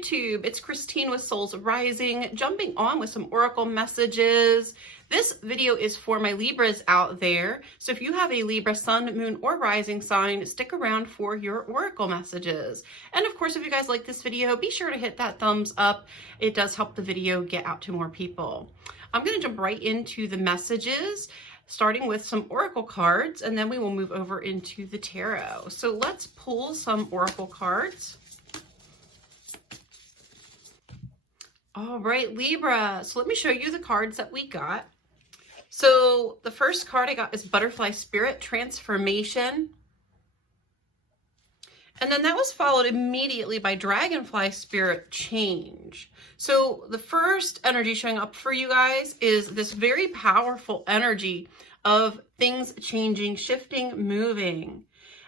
YouTube, it's Christine with Souls Rising, jumping on with some Oracle messages. This video is for my Libras out there. So if you have a Libra sun, moon, or rising sign, stick around for your Oracle messages. And of course, if you guys like this video, be sure to hit that thumbs up. It does help the video get out to more people. I'm going to jump right into the messages, starting with some Oracle cards, and then we will move over into the tarot. So let's pull some Oracle cards. All right, Libra. So let me show you the cards that we got. So the first card I got is Butterfly Spirit Transformation. And then that was followed immediately by Dragonfly Spirit Change. So the first energy showing up for you guys is this very powerful energy of things changing, shifting, moving.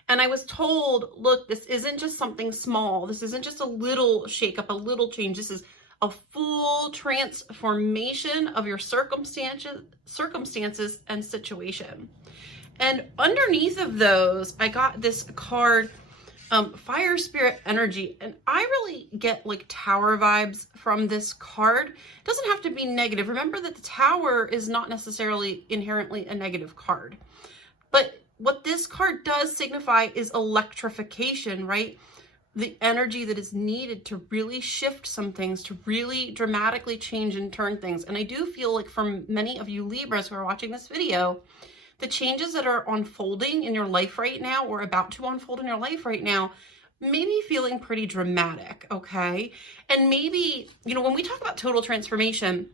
And I was told, look, this isn't just something small. This isn't just a little shakeup, a little change. This is a full transformation of your circumstances and situation. And underneath of those, I got this card, Fire Spirit Energy, and I really get like tower vibes from this card. It doesn't have to be negative. Remember that the tower is not necessarily inherently a negative card. But what this card does signify is electrification, right? The energy that is needed to really shift some things, to really dramatically change and turn things. And I do feel like for many of you Libras who are watching this video, the changes that are unfolding in your life right now or about to unfold in your life right now may be feeling pretty dramatic, okay? And maybe, you know, when we talk about total transformation,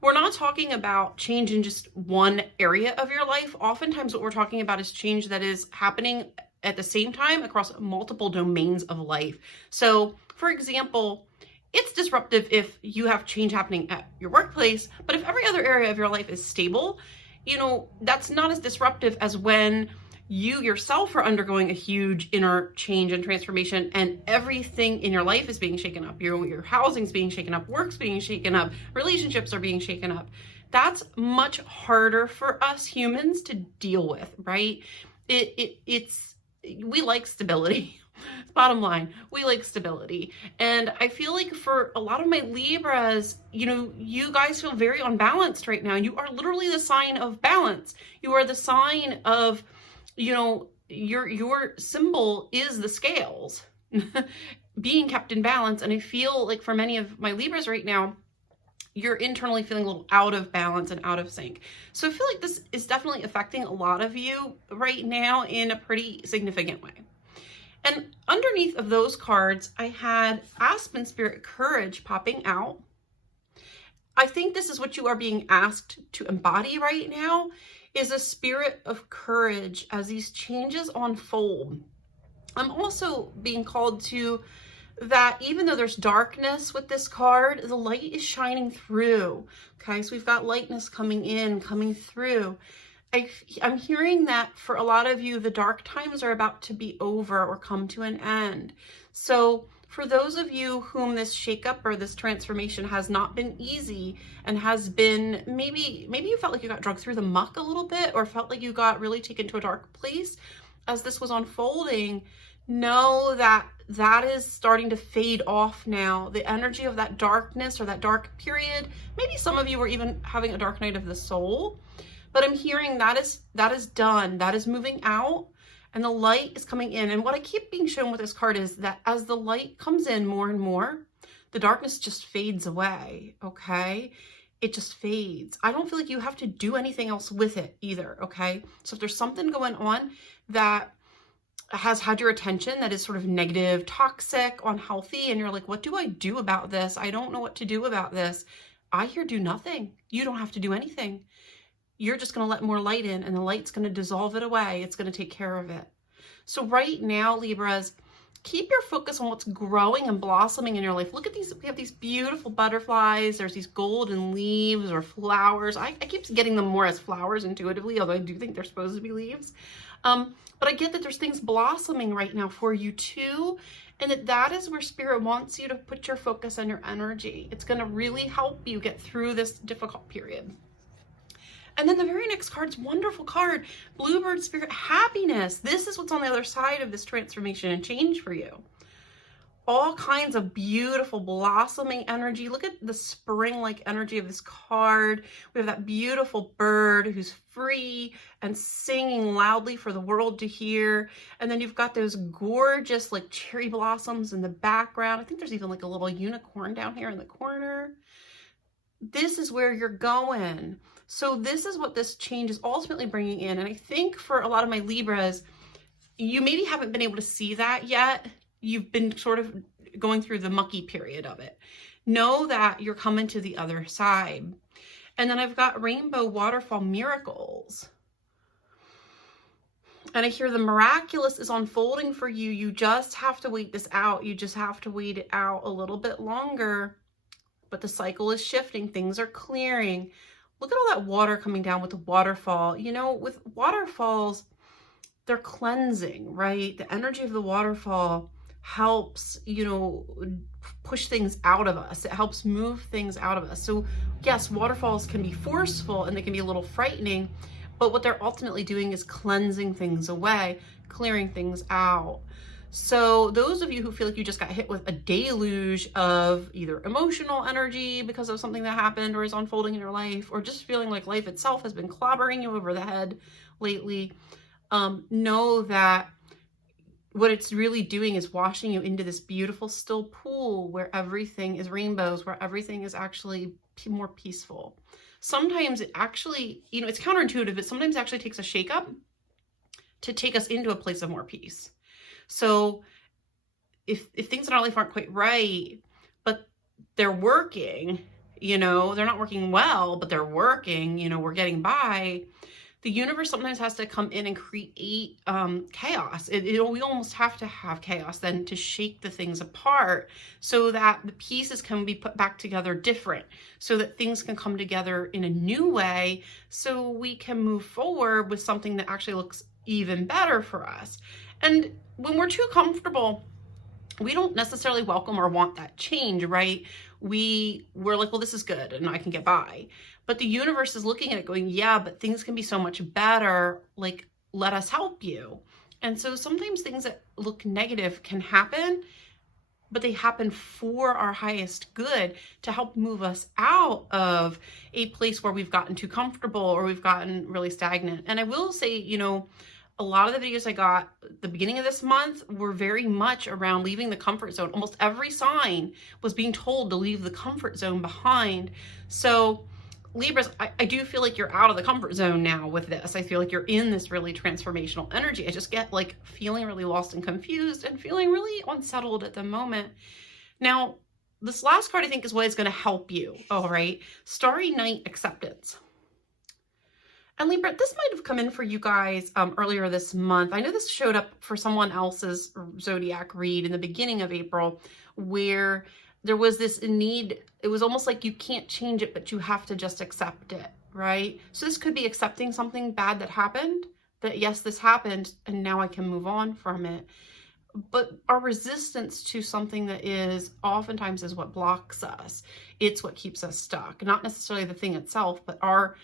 we're not talking about change in just one area of your life. Oftentimes what we're talking about is change that is happening at the same time across multiple domains of life. So, for example, it's disruptive if you have change happening at your workplace, but if every other area of your life is stable, you know, that's not as disruptive as when you yourself are undergoing a huge inner change and transformation and everything in your life is being shaken up. Your housing's being shaken up, work's being shaken up, relationships are being shaken up. That's much harder for us humans to deal with, right? We like stability. Bottom line, we like stability. And I feel like for a lot of my Libras, you know, you guys feel very unbalanced right now. You are literally the sign of balance. You are the sign of, you know, your symbol is the scales being kept in balance. And I feel like for many of my Libras right now, you're internally feeling a little out of balance and out of sync. So I feel like this is definitely affecting a lot of you right now in a pretty significant way. And underneath of those cards, I had Aspen Spirit Courage popping out. I think this is what you are being asked to embody right now, is a spirit of courage as these changes unfold. I'm also being called to that even though there's darkness with this card, the light is shining through. Okay, so we've got lightness coming in, coming through. I'm hearing that for a lot of you, the dark times are about to be over or come to an end. So for those of you whom this shakeup or this transformation has not been easy and has been, maybe you felt like you got dragged through the muck a little bit or felt like you got really taken to a dark place as this was unfolding, know that that is starting to fade off now. The energy of that darkness or that dark period, maybe some of you were even having a dark night of the soul, but I'm hearing that is done, that is moving out, and the light is coming in. And what I keep being shown with this card is that as the light comes in more and more, the darkness just fades away, okay? It just fades. I don't feel like you have to do anything else with it either, okay? So if there's something going on that has had your attention that is sort of negative, toxic, unhealthy, and you're like, what do I do about this? I don't know what to do about this. I hear do nothing. You don't have to do anything. You're just going to let more light in and the light's going to dissolve it away. It's going to take care of it. So right now, Libras, keep your focus on what's growing and blossoming in your life. Look at these. We have these beautiful butterflies. There's these golden leaves or flowers. I keep getting them more as flowers intuitively, although I do think they're supposed to be leaves. But I get that there's things blossoming right now for you too. And that is where Spirit wants you to put your focus and your energy. It's going to really help you get through this difficult period. And then the very next card's wonderful card, Bluebird Spirit Happiness. This is what's on the other side of this transformation and change for you. all kinds of beautiful blossoming energy. Look at the spring-like energy of this card. We have that beautiful bird who's free and singing loudly for the world to hear. And then you've got those gorgeous like cherry blossoms in the background. I think there's even like a little unicorn down here in the corner. This is where you're going. So this is what this change is ultimately bringing in. And I think for a lot of my Libras, you maybe haven't been able to see that yet. You've been sort of going through the mucky period of it. Know that you're coming to the other side. And then I've got rainbow waterfall miracles. And I hear the miraculous is unfolding for you. You just have to wait this out. You just have to wait it out a little bit longer. But the cycle is shifting. Things are clearing. Look at all that water coming down with the waterfall. You know, with waterfalls, they're cleansing, right? The energy of the waterfall helps, you know, push things out of us. It helps move things out of us. So yes, waterfalls can be forceful and they can be a little frightening, but what they're ultimately doing is cleansing things away, clearing things out. So those of you who feel like you just got hit with a deluge of either emotional energy because of something that happened or is unfolding in your life, or just feeling like life itself has been clobbering you over the head lately, know that what it's really doing is washing you into this beautiful still pool where everything is rainbows, where everything is actually more peaceful. Sometimes it actually, you know, it's counterintuitive, but sometimes it actually takes a shakeup to take us into a place of more peace. So if things in our life aren't quite right, but they're working, you know, they're not working well, but they're working, you know, we're getting by. The universe sometimes has to come in and create chaos. We almost have to have chaos then to shake the things apart so that the pieces can be put back together different, so that things can come together in a new way, so we can move forward with something that actually looks even better for us. And when we're too comfortable, we don't necessarily welcome or want that change, right? We're like, well, this is good and I can get by. But the universe is looking at it going, yeah, but things can be so much better. Like, let us help you. And so sometimes things that look negative can happen, but they happen for our highest good to help move us out of a place where we've gotten too comfortable or we've gotten really stagnant. And I will say, you know, a lot of the videos I got at the beginning of this month were very much around leaving the comfort zone. Almost every sign was being told to leave the comfort zone behind. So Libras, I do feel like you're out of the comfort zone now with this. I feel like you're in this really transformational energy. I just get like feeling really lost and confused and feeling really unsettled at the moment. Now, this last card I think is what is going to help you. All right. Starry Night Acceptance. And Libra, this might have come in for you guys earlier this month. I know this showed up for someone else's zodiac read in the beginning of April, where there was this need. It was almost like you can't change it, but you have to just accept it, right? So this could be accepting something bad that happened, that yes, this happened and now I can move on from it. But our resistance to something that is oftentimes is what blocks us. It's what keeps us stuck, not necessarily the thing itself, but our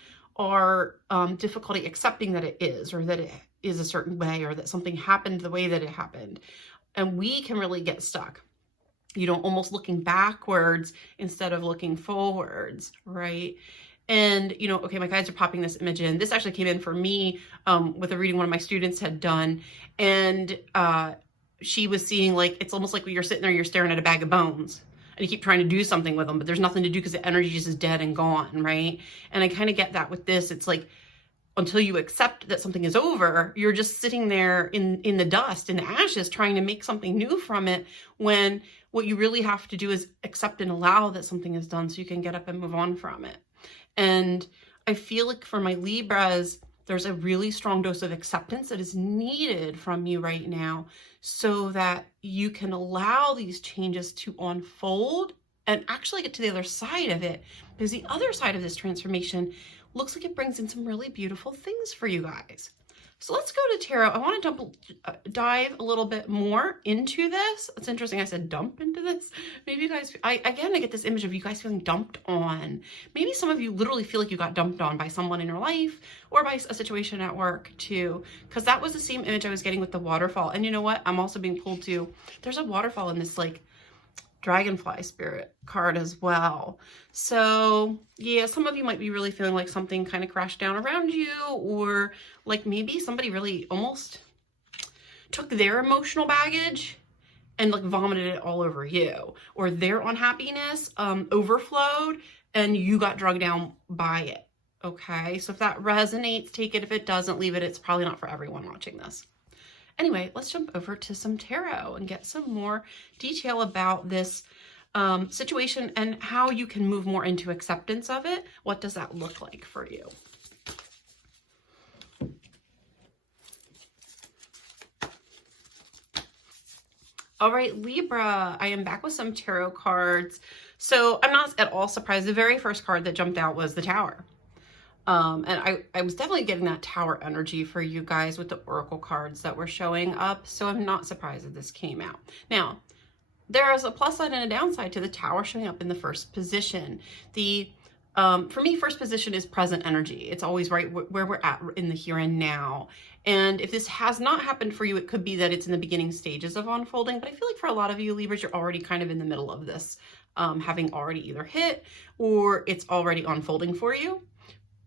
difficulty accepting that it is, or that it is a certain way, or that something happened the way that it happened. And we can really get stuck, you know, almost looking backwards instead of looking forwards, right? And, you know, okay, my guides are popping this image in. This actually came in for me with a reading one of my students had done. And she was seeing like, it's almost like when you're sitting there, you're staring at a bag of bones. And you keep trying to do something with them, but there's nothing to do because the energy just is dead and gone, right? And I kind of get that with this. It's like, until you accept that something is over, you're just sitting there in the dust, in the ashes, trying to make something new from it, when what you really have to do is accept and allow that something is done so you can get up and move on from it. And I feel like for my Libras, there's a really strong dose of acceptance that is needed from you right now so that you can allow these changes to unfold and actually get to the other side of it. Because the other side of this transformation looks like it brings in some really beautiful things for you guys. So let's go to tarot. I want to dive a little bit more into this. It's interesting I said dump into this. Maybe you guys, I get this image of you guys feeling dumped on. Maybe some of you literally feel like you got dumped on by someone in your life or by a situation at work too. Because that was the same image I was getting with the waterfall. And you know what? I'm also being pulled to, there's a waterfall in this like Dragonfly Spirit card as well. So yeah, some of you might be really feeling like something kind of crashed down around you, or like maybe somebody really almost took their emotional baggage and like vomited it all over you, or their unhappiness overflowed and you got drugged down by it. Okay, so if that resonates, take it. If it doesn't, leave it. It's probably not for everyone watching this. Anyway, let's jump over to some tarot and get some more detail about this situation and how you can move more into acceptance of it. What does that look like for you? All right, Libra, I am back with some tarot cards. So I'm not at all surprised. The very first card that jumped out was the Tower. And I was definitely getting that Tower energy for you guys with the Oracle cards that were showing up. So I'm not surprised that this came out. Now, there is a plus side and a downside to the Tower showing up in the first position. For me, first position is present energy. It's always right where we're at in the here and now. And if this has not happened for you, it could be that it's in the beginning stages of unfolding. But I feel like for a lot of you Libras, you're already kind of in the middle of this, having already either hit or it's already unfolding for you.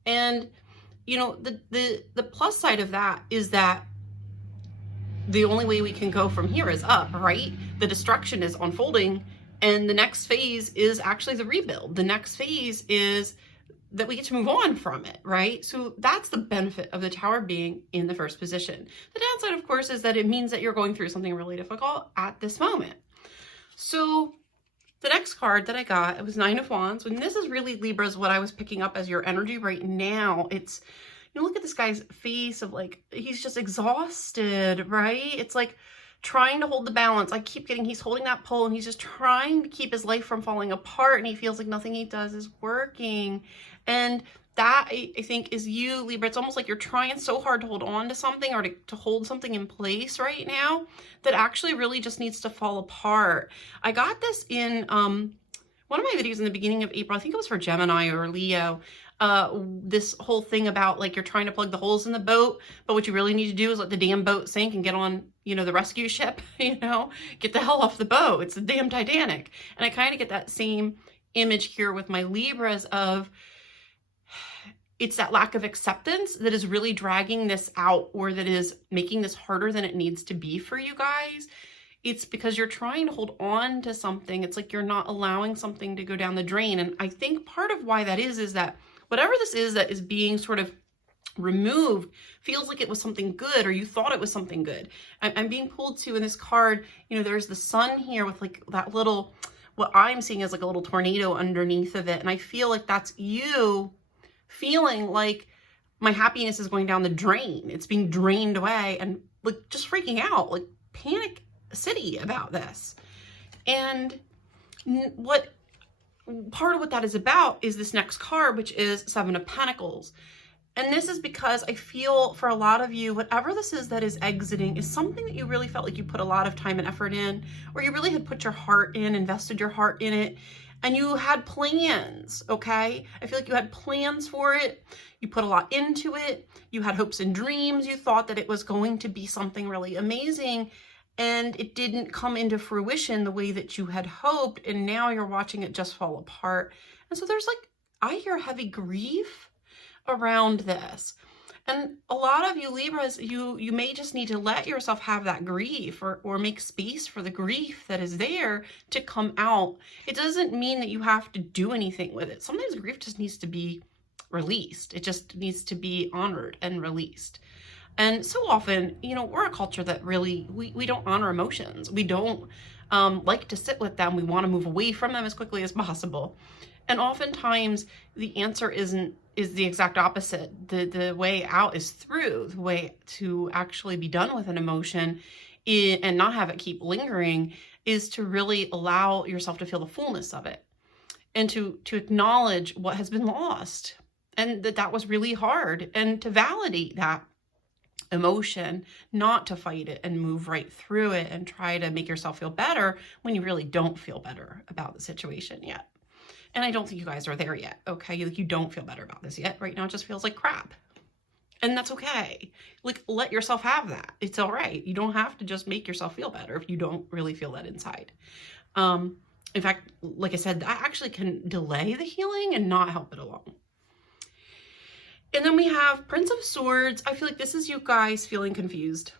And, you know, the plus side of that is that the only way we can go from here is up, right? The destruction is unfolding, and the next phase is actually the rebuild. The next phase is that we get to move on from it, right? So that's the benefit of the Tower being in the first position. The downside, of course, is that it means that you're going through something really difficult at this moment. So the next card that I got, it was Nine of Wands. And this is really, Libras, what I was picking up as your energy right now. It's, you know, look at this guy's face of like, he's just exhausted, right? It's like trying to hold the balance. I keep getting, he's holding that pole and he's just trying to keep his life from falling apart. And he feels like nothing he does is working. And that, I think, is you, Libra. It's almost like you're trying so hard to hold on to something or to hold something in place right now that actually really just needs to fall apart. I got this in one of my videos in the beginning of April. I think it was for Gemini or Leo. This whole thing about like you're trying to plug the holes in the boat, but what you really need to do is let the damn boat sink and get on, you know, the rescue ship, you know, get the hell off the boat. It's the damn Titanic. And I kind of get that same image here with my Libras of, it's that lack of acceptance that is really dragging this out, or that is making this harder than it needs to be for you guys. It's because you're trying to hold on to something. It's like you're not allowing something to go down the drain. And I think part of why that is that whatever this is that is being sort of removed feels like it was something good, or you thought it was something good. I'm being pulled to in this card, you know, there's the sun here with like that little, what I'm seeing is like a little tornado underneath of it. And I feel like that's you feeling like my happiness is going down the drain. It's being drained away, and like just freaking out, like panic city about this. And what part of what that is about is this next card, which is Seven of Pentacles. And this is because I feel for a lot of you, whatever this is that is exiting is something that you really felt like you put a lot of time and effort in, or you really had put your heart in, invested your heart in it, and you had plans, okay? I feel like you had plans for it. You put a lot into it. You had hopes and dreams. You thought that it was going to be something really amazing, and it didn't come into fruition the way that you had hoped, and now you're watching it just fall apart. And so there's like, I hear heavy grief around this. And a lot of you Libras, you may just need to let yourself have that grief, or make space for the grief that is there to come out. It doesn't mean that you have to do anything with it. Sometimes grief just needs to be released. It just needs to be honored and released. And so often, you know, we're a culture that really, we don't honor emotions. We don't like to sit with them. We want to move away from them as quickly as possible. And oftentimes the answer is the exact opposite. The way out is through. The way to actually be done with an emotion and not have it keep lingering is to really allow yourself to feel the fullness of it, and to acknowledge what has been lost, and that was really hard, and to validate that emotion, not to fight it and move right through it and try to make yourself feel better when you really don't feel better about the situation yet. And I don't think you guys are there yet, okay? Like, you don't feel better about this yet. Right now it just feels like crap. And that's okay. Like, let yourself have that. It's all right. You don't have to just make yourself feel better if you don't really feel that inside. In fact, like I said, that actually can delay the healing and not help it along. And then we have Prince of Swords. I feel like this is you guys feeling confused.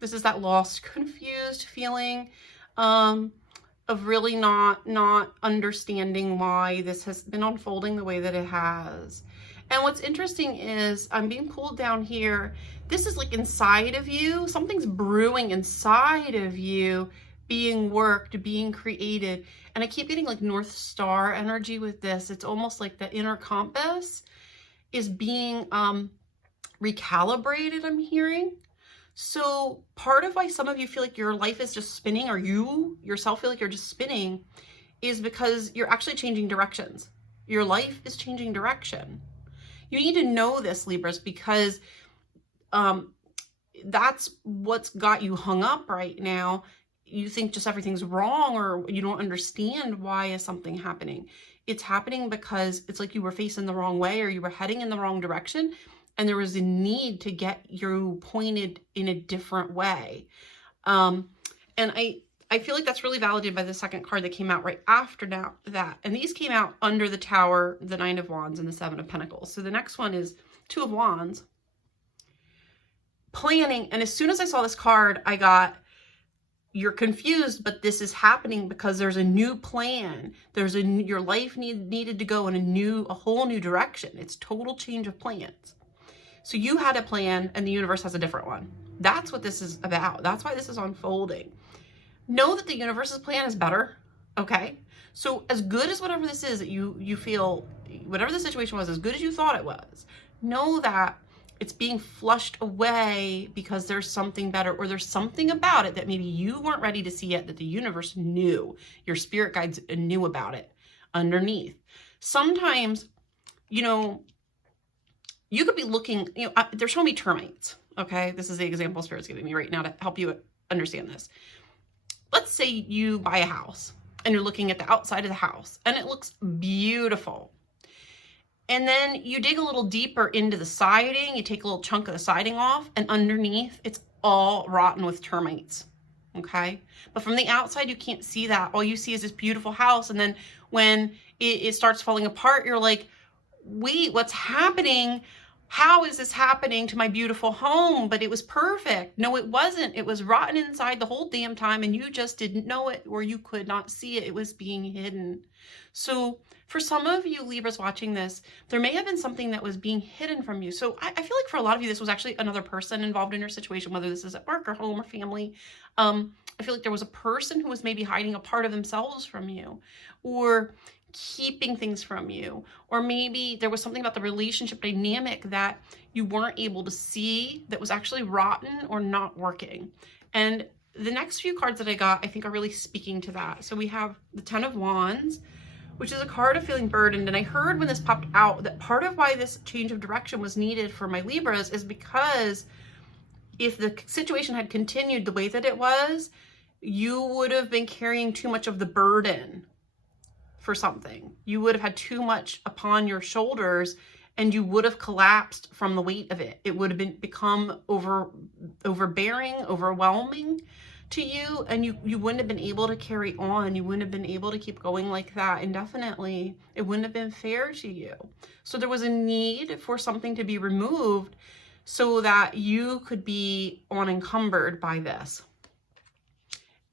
This is that lost, confused feeling of really not understanding why this has been unfolding the way that it has. And what's interesting is I'm being pulled down here. This is like inside of you. Something's brewing inside of you, being worked, being created. And I keep getting like North Star energy with this. It's almost like the inner compass is being recalibrated, I'm hearing. So part of why some of you feel like your life is just spinning, or you yourself feel like you're just spinning, is because you're actually changing directions. Your life is changing direction. You need to know this, Libras, because that's what's got you hung up right now. You think just everything's wrong, or you don't understand why is something happening. It's happening because it's like you were facing the wrong way, or you were heading in the wrong direction, and there was a need to get you pointed in a different way. And I feel like that's really validated by the second card that came out right after that. And these came out under the Tower, the Nine of Wands, and the Seven of Pentacles. So the next one is Two of Wands. Planning. And as soon as I saw this card, I got, you're confused, but this is happening because there's a new plan. Your life needed to go in a whole new direction. It's total change of plans. So you had a plan and the universe has a different one. That's what this is about. That's why this is unfolding. Know that the universe's plan is better, okay? So as good as whatever this is that you feel, whatever the situation was, as good as you thought it was, know that it's being flushed away because there's something better, or there's something about it that maybe you weren't ready to see yet that the universe knew. Your spirit guides knew about it underneath. Sometimes, you could be looking, they're showing me termites, okay? This is the example Spirit's giving me right now to help you understand this. Let's say you buy a house and you're looking at the outside of the house and it looks beautiful. And then you dig a little deeper into the siding, you take a little chunk of the siding off, and underneath it's all rotten with termites, okay? But from the outside, you can't see that. All you see is this beautiful house. And then when it starts falling apart, you're like, wait, what's happening? How is this happening to my beautiful home? But it was perfect. No, it wasn't. It was rotten inside the whole damn time, and you just didn't know it, or you could not see it. It was being hidden. So for some of you Libras watching this, there may have been something that was being hidden from you. So I feel like for a lot of you, this was actually another person involved in your situation, whether this is at work or home or family. I feel like there was a person who was maybe hiding a part of themselves from you, or keeping things from you, or maybe there was something about the relationship dynamic that you weren't able to see that was actually rotten or not working. And the next few cards that I got, I think, are really speaking to that. So we have the Ten of Wands, which is a card of feeling burdened. And I heard when this popped out that part of why this change of direction was needed for my Libras is because if the situation had continued the way that it was, you would have been carrying too much of the burden for something. You would have had too much upon your shoulders, and you would have collapsed from the weight of it. It would have become overbearing, overwhelming to you, and you wouldn't have been able to carry on. You wouldn't have been able to keep going like that indefinitely. It wouldn't have been fair to you. So there was a need for something to be removed so that you could be unencumbered by this.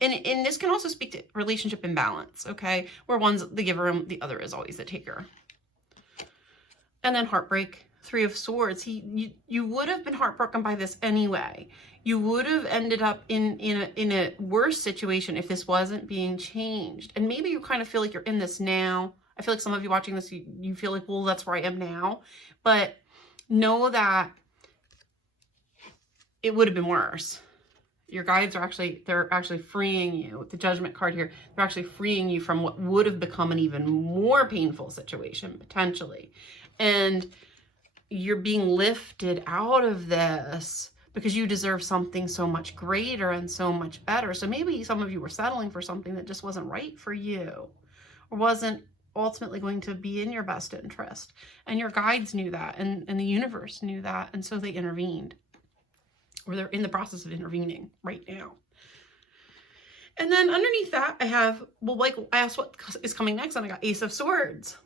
And this can also speak to relationship imbalance, okay? Where one's the giver and the other is always the taker. And then heartbreak, Three of Swords. You would have been heartbroken by this anyway. You would have ended up in a worse situation if this wasn't being changed. And maybe you kind of feel like you're in this now. I feel like some of you watching this, you feel like, well, that's where I am now. But know that it would have been worse. Your guides are they're actually freeing you. With the Judgment card here, they're actually freeing you from what would have become an even more painful situation, potentially. And you're being lifted out of this because you deserve something so much greater and so much better. So maybe some of you were settling for something that just wasn't right for you, or wasn't ultimately going to be in your best interest. And your guides knew that, and the universe knew that, and so they intervened. Or they're in the process of intervening right now. And then underneath that, I have, well, like I asked what is coming next, and I got Ace of Swords.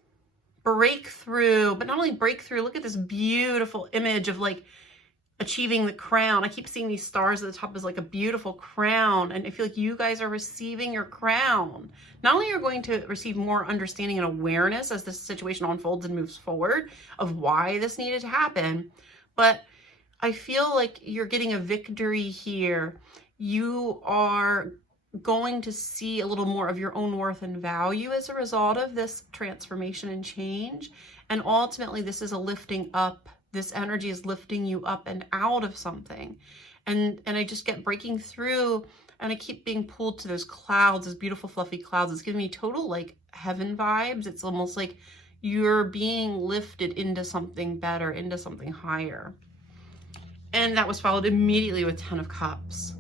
Breakthrough, but not only breakthrough, look at this beautiful image of like achieving the crown. I keep seeing these stars at the top as like a beautiful crown, and I feel like you guys are receiving your crown. Not only are you going to receive more understanding and awareness as this situation unfolds and moves forward of why this needed to happen, but I feel like you're getting a victory here. You are going to see a little more of your own worth and value as a result of this transformation and change. And ultimately, this is a lifting up. This energy is lifting you up and out of something. And I just get breaking through, and I keep being pulled to those clouds, those beautiful fluffy clouds. It's giving me total like heaven vibes. It's almost like you're being lifted into something better, into something higher. And that was followed immediately with 10 of Cups.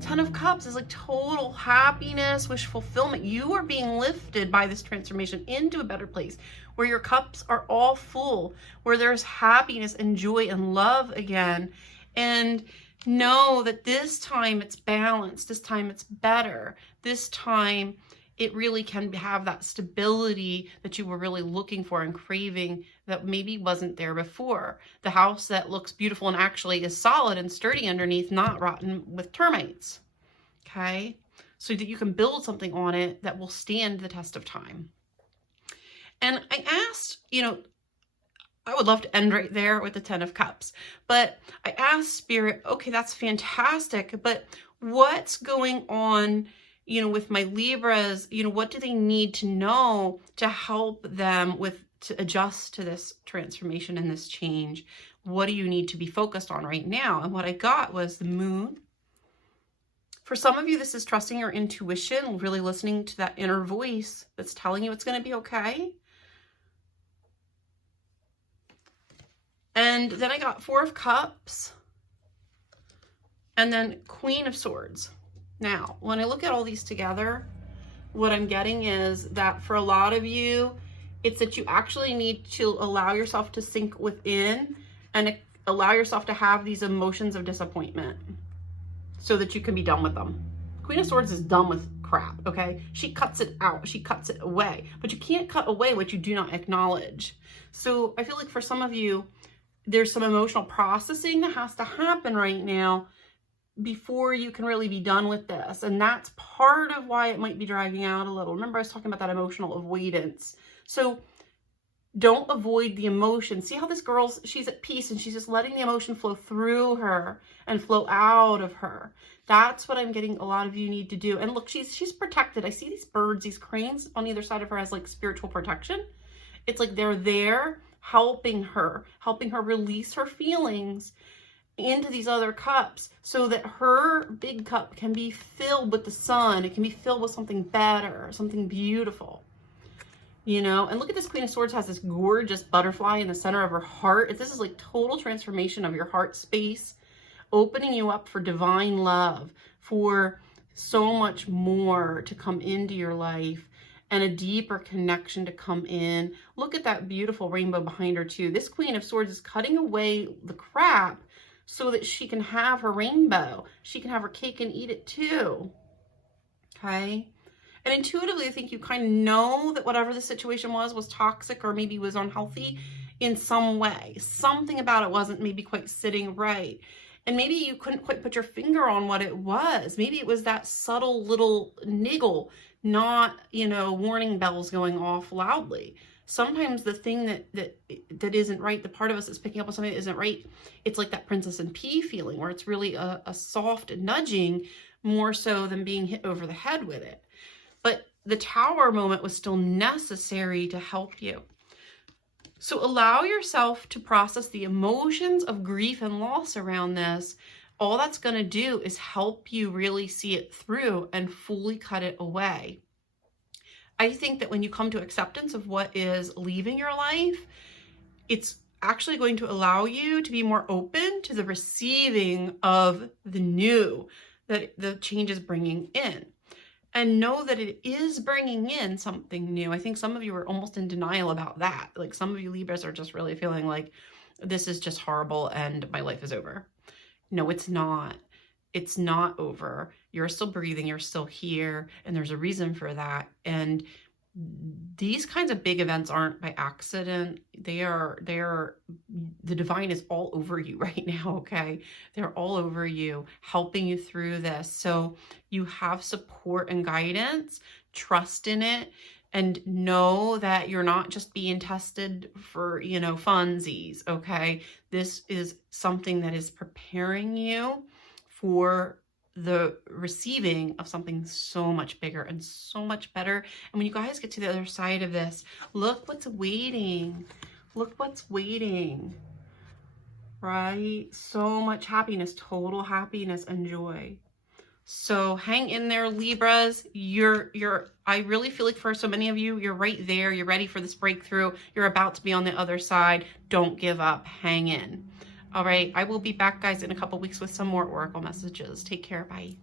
10 of Cups is like total happiness, wish fulfillment. You are being lifted by this transformation into a better place where your cups are all full, where there's happiness and joy and love again. And know that this time it's balanced. This time it's better. This time it really can have that stability that you were really looking for and craving that maybe wasn't there before. The house that looks beautiful and actually is solid and sturdy underneath, not rotten with termites. Okay? So that you can build something on it that will stand the test of time. And I asked, I would love to end right there with the 10 of Cups, but I asked Spirit, okay, that's fantastic, but what's going on with my Libras, what do they need to know to help them to adjust to this transformation and this change? What do you need to be focused on right now? And what I got was the Moon. For some of you, this is trusting your intuition, really listening to that inner voice that's telling you it's going to be okay. And then I got 4 of Cups, and then Queen of Swords. Now, when I look at all these together, what I'm getting is that for a lot of you, it's that you actually need to allow yourself to sink within and allow yourself to have these emotions of disappointment so that you can be done with them. Queen of Swords is done with crap, okay? She cuts it out. She cuts it away. But you can't cut away what you do not acknowledge. So I feel like for some of you, there's some emotional processing that has to happen right now before you can really be done with this. And that's part of why it might be dragging out a little. Remember, I was talking about that emotional avoidance. So don't avoid the emotion. See how this girl's, she's at peace and she's just letting the emotion flow through her and flow out of her. That's what I'm getting a lot of you need to do. And look, she's protected. I see these birds, these cranes on either side of her as like spiritual protection. It's like they're there helping her release her feelings into these other cups so that her big cup can be filled with the sun. It can be filled with something better, something beautiful, and look at this Queen of Swords has this gorgeous butterfly in the center of her heart. This is like total transformation of your heart space, opening you up for divine love, for so much more to come into your life and a deeper connection to come in. Look at that beautiful rainbow behind her too. This Queen of Swords is cutting away the crap so that she can have her rainbow. She can have her cake and eat it too. Okay? And intuitively, I think you kind of know that whatever the situation was toxic or maybe was unhealthy in some way. Something about it wasn't maybe quite sitting right. And maybe you couldn't quite put your finger on what it was. Maybe it was that subtle little niggle, not, warning bells going off loudly. Sometimes the thing that isn't right, the part of us that's picking up on something that isn't right, it's like that Princess and Pea feeling where it's really a soft nudging more so than being hit over the head with it. But the Tower moment was still necessary to help you. So allow yourself to process the emotions of grief and loss around this. All that's going to do is help you really see it through and fully cut it away. I think that when you come to acceptance of what is leaving your life, it's actually going to allow you to be more open to the receiving of the new that the change is bringing in. And know that it is bringing in something new. I think some of you are almost in denial about that. Like some of you Libras are just really feeling like this is just horrible and my life is over. No, it's not. it's not over. You're still breathing, you're still here, and there's a reason for that. And these kinds of big events aren't by accident. The divine is all over you right now, okay? They're all over you, helping you through this. So you have support and guidance. Trust in it, and know that you're not just being tested for, funsies, okay? This is something that is preparing you for the receiving of something so much bigger and so much better. And when you guys get to the other side of this, look what's waiting. Look what's waiting, right? So much happiness, total happiness and joy. So hang in there, Libras. I really feel like for so many of you, you're right there. You're ready for this breakthrough. You're about to be on the other side. Don't give up. Hang in. All right. I will be back, guys, in a couple weeks with some more Oracle messages. Take care. Bye.